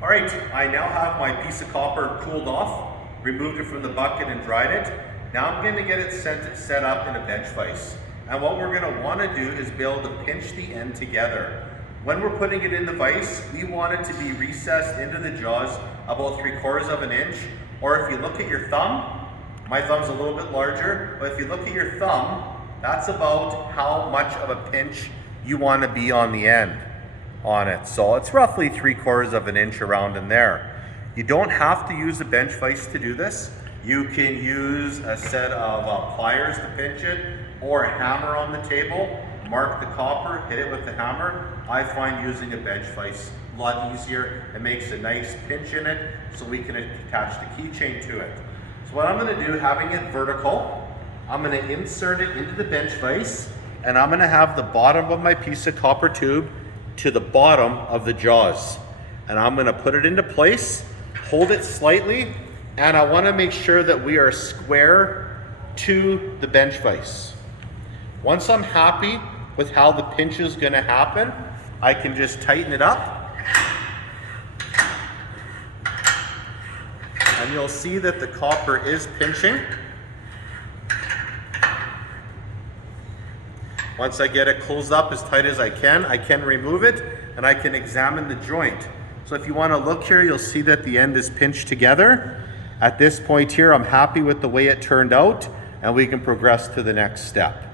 All right, I now have my piece of copper cooled off, removed it from the bucket and dried it. Now I'm going to get it set up in a bench vise. And what we're going to want to do is be able to pinch the end together. When we're putting it in the vise, we want it to be recessed into the jaws about 3/4 of an inch. Or if you look at your thumb, my thumb's a little bit larger, but if you look at your thumb, that's about how much of a pinch you want to be on the end on it. So it's roughly 3/4 of an inch around in there. You don't have to use a bench vise to do this. You can use a set of pliers to pinch it, or a hammer on the table, mark the copper, hit it with the hammer. I find using a bench vise a lot easier. It makes a nice pinch in it so we can attach the keychain to it. So what I'm going to do, having it vertical, I'm going to insert it into the bench vise, and I'm going to have the bottom of my piece of copper tube to the bottom of the jaws. And I'm going to put it into place, hold it slightly, and I want to make sure that we are square to the bench vise. Once I'm happy with how the pinch is going to happen, I can just tighten it up. And you'll see that the copper is pinching. Once I get it closed up as tight as I can remove it, and I can examine the joint. So if you want to look here, you'll see that the end is pinched together. At this point here, I'm happy with the way it turned out, and we can progress to the next step.